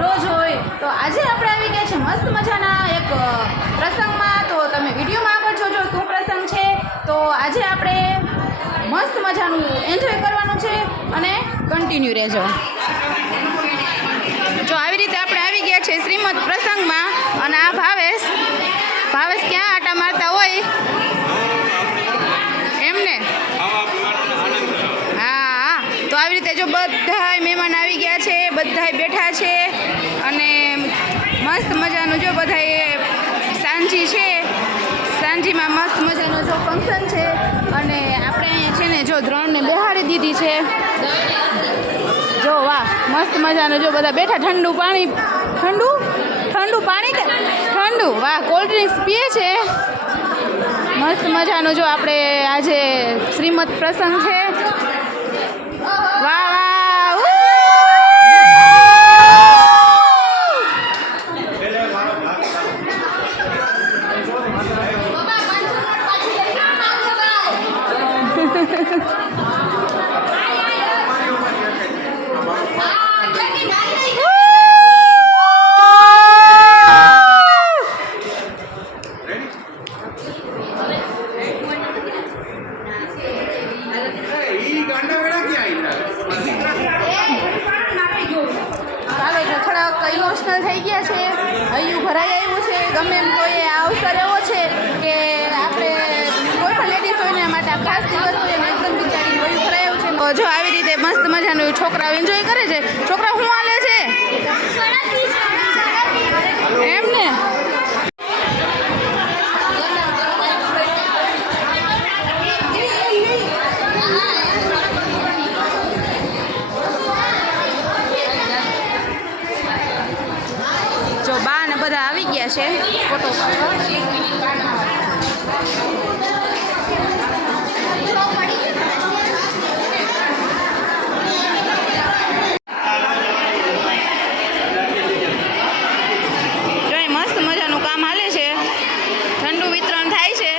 રોજ હોય. તો આજે આપણે આવી ગયા છે મસ્ત મજાના એક પ્રસંગમાં. તો તમે વિડીયોમાં આગળ જોજો શું પ્રસંગ છે. તો આજે આપણે મસ્ત મજાનું એન્જોય કરવાનું છે અને કન્ટિન્યુ રહેજો. જો આવી રીતે આપણે આવી ગયા છે શ્રીમદ પ્રસંગમાં. અને આ ભાવેશ ક્યાં આટા મારતા હોય એમને. હા, તો આવી રીતે જો બધાય મહેમાન આવી ગયા છે, બધાય બેઠા છે અને મસ્ત મજાનું જો બધાય સાંજી છે. સાંજીમાં મસ્ત મજાનું જો ફંક્શન છે અને આપણે અહીંયા છે ને જો દ્રણને બેહાડી દીધી છે. જો વાહ, મસ્ત મજાનું જો બધા બેઠા. ઠંડુ પાણી કે ઠંડુ, વાહ, કોલ્ડ ડ્રિંક્સ પીએ છે. મસ્ત મજાનું જો આપણે આજે શ્રીમદ પ્રસંગ છે. વાહ વાહ, ઇમોશનલ થઈ ગયા છે. હૈયું ભરાઈ આવ્યું છે. ગમે એમ તો એ અવસર એવો છે કે આપણે કોઈ પણ લેડીઝ હોય એના માટે આ ખાસ દિવસ હોય અને એકદમ બિચારી હૈયું ભરાઈ આવ્યું છે. તો જો આવી રીતે મસ્ત મજાનું છોકરાઓ એન્જોય કરે છે. છોકરા શું હાલે છે એમને. જો બા ને બધા આવી ગયા છે ફોટો પાડવા. જો મસ્ત મજાનું કામ હાલે છે. ઠંડુ વિતરણ થાય છે.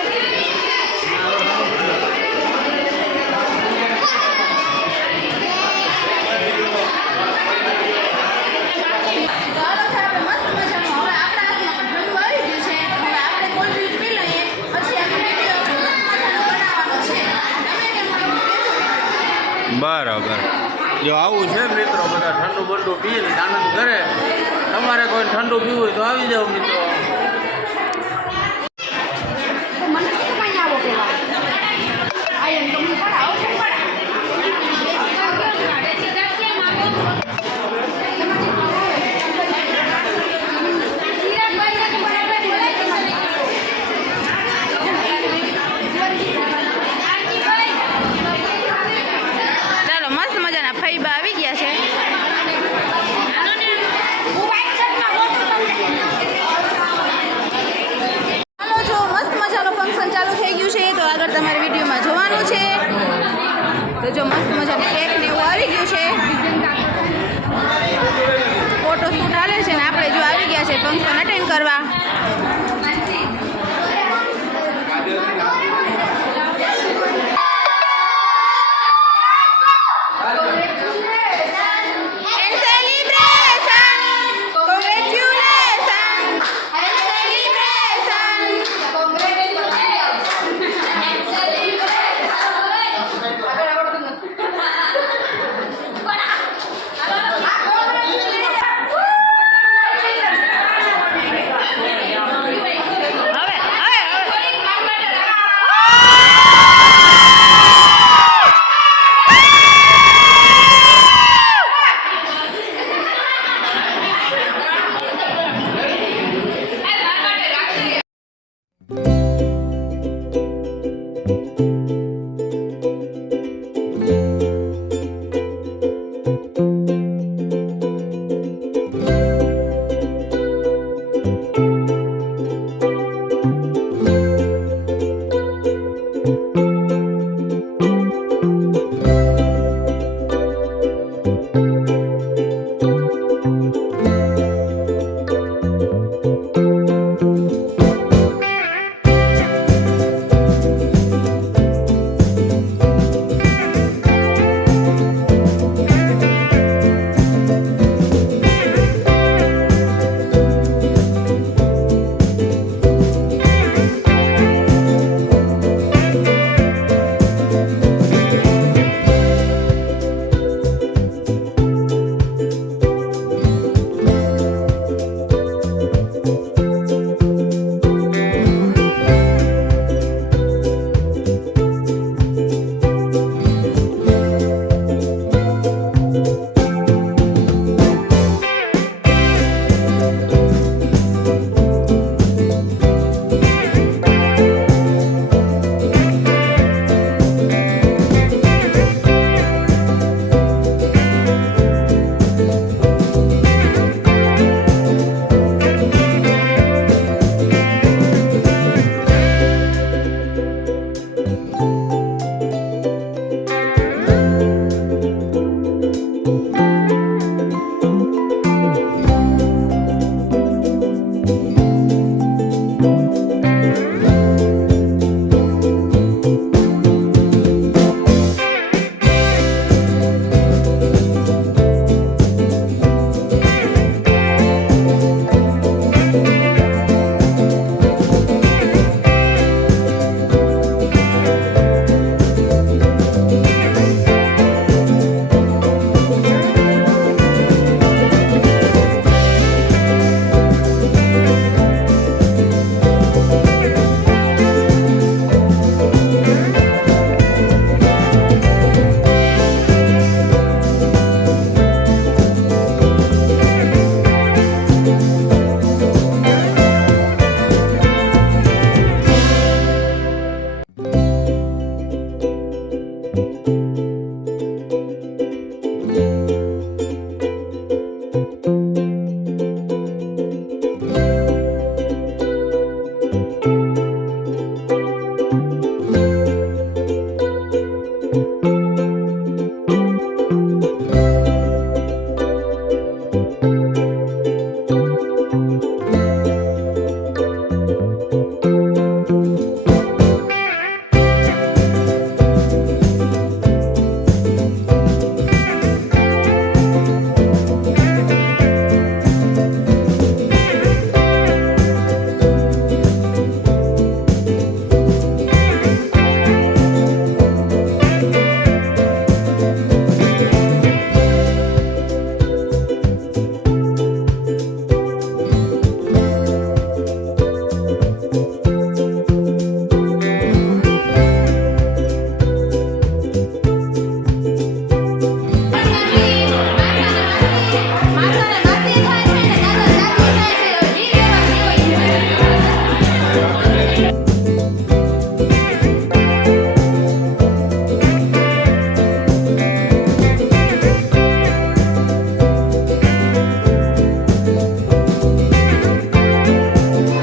બરાબર. જો આવું છે મિત્રો, બધા ઠંડુ બંડુ પીએ ને આનંદ કરે. તમારે કોઈ ઠંડુ પીવું હોય તો આવી જાઓ મિત્રો. ફઈબા આવી ગયા છે. ચાલો, જો મસ્ત મજાનું ફંક્શન ચાલુ થઈ ગયું છે. તો આગળ તમારે વિડીયોમાં જોવાનું છે. તો જો મસ્ત મજાનું કેક ને એવું આવી ગયું છે. ફોટો શૂટ હાલે છે ને આપણે જો આવી ગયા છે ફંક્શન અટેન્ડ કરવા.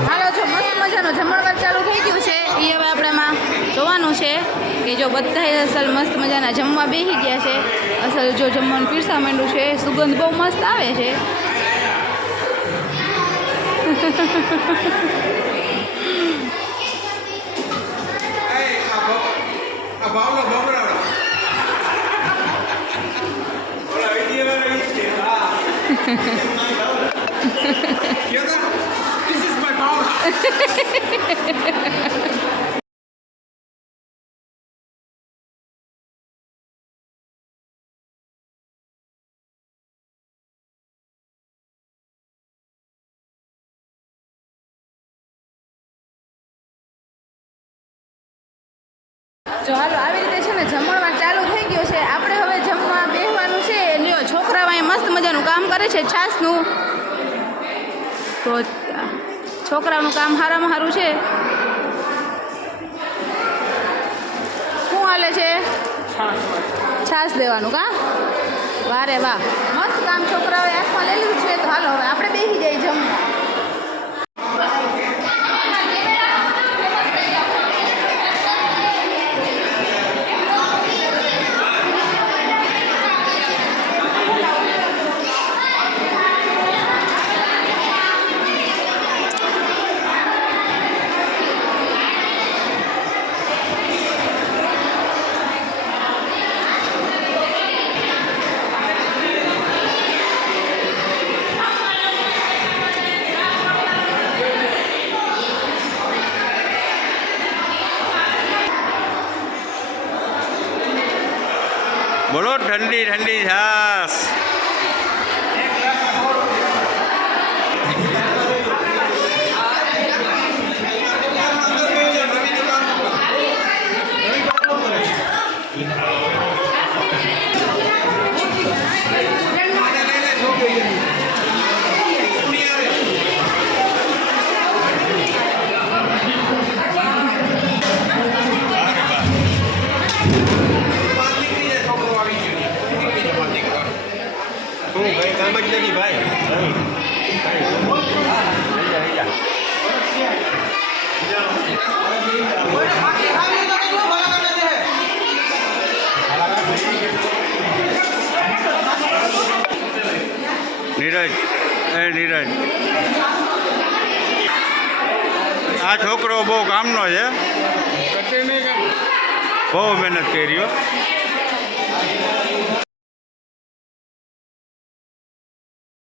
હાલો છો મસ્ત મજાનું જમણવાર ચાલુ થઈ ગયું છે એ હવે આપણામાં જોવાનું છે કે જો બધા અસલ મસ્ત મજાના જમવા બેસી ગયા છે અસલ જો જમવાનું પીરસા માંડ્યું છે સુગંધ બહુ મસ્ત આવે છે This is my power. જો હાલો આવી રીતે છે ને જમણવાર ચાલુ થઈ ગયો છે આપણે હવે જમવા બેસવાનું છે લ્યો છોકરાઓ અહીં મસ્ત મજાનું કામ કરે છે છાસનું તો છોકરાઓનું કામ સારામાં સારું છે શું હાલે છે છાસ દેવાનું કા વારે વાહ મસ્ત કામ છોકરાઓએ હાથમાં લઈ લીધું છે તો હાલો હવે આપણે બેસી જઈએ જમવા બોલો ઠંડી ઠંડી છાસ નીરજ નીરજ આ છોકરો બહુ કામનો છે બહુ મહેનત કરી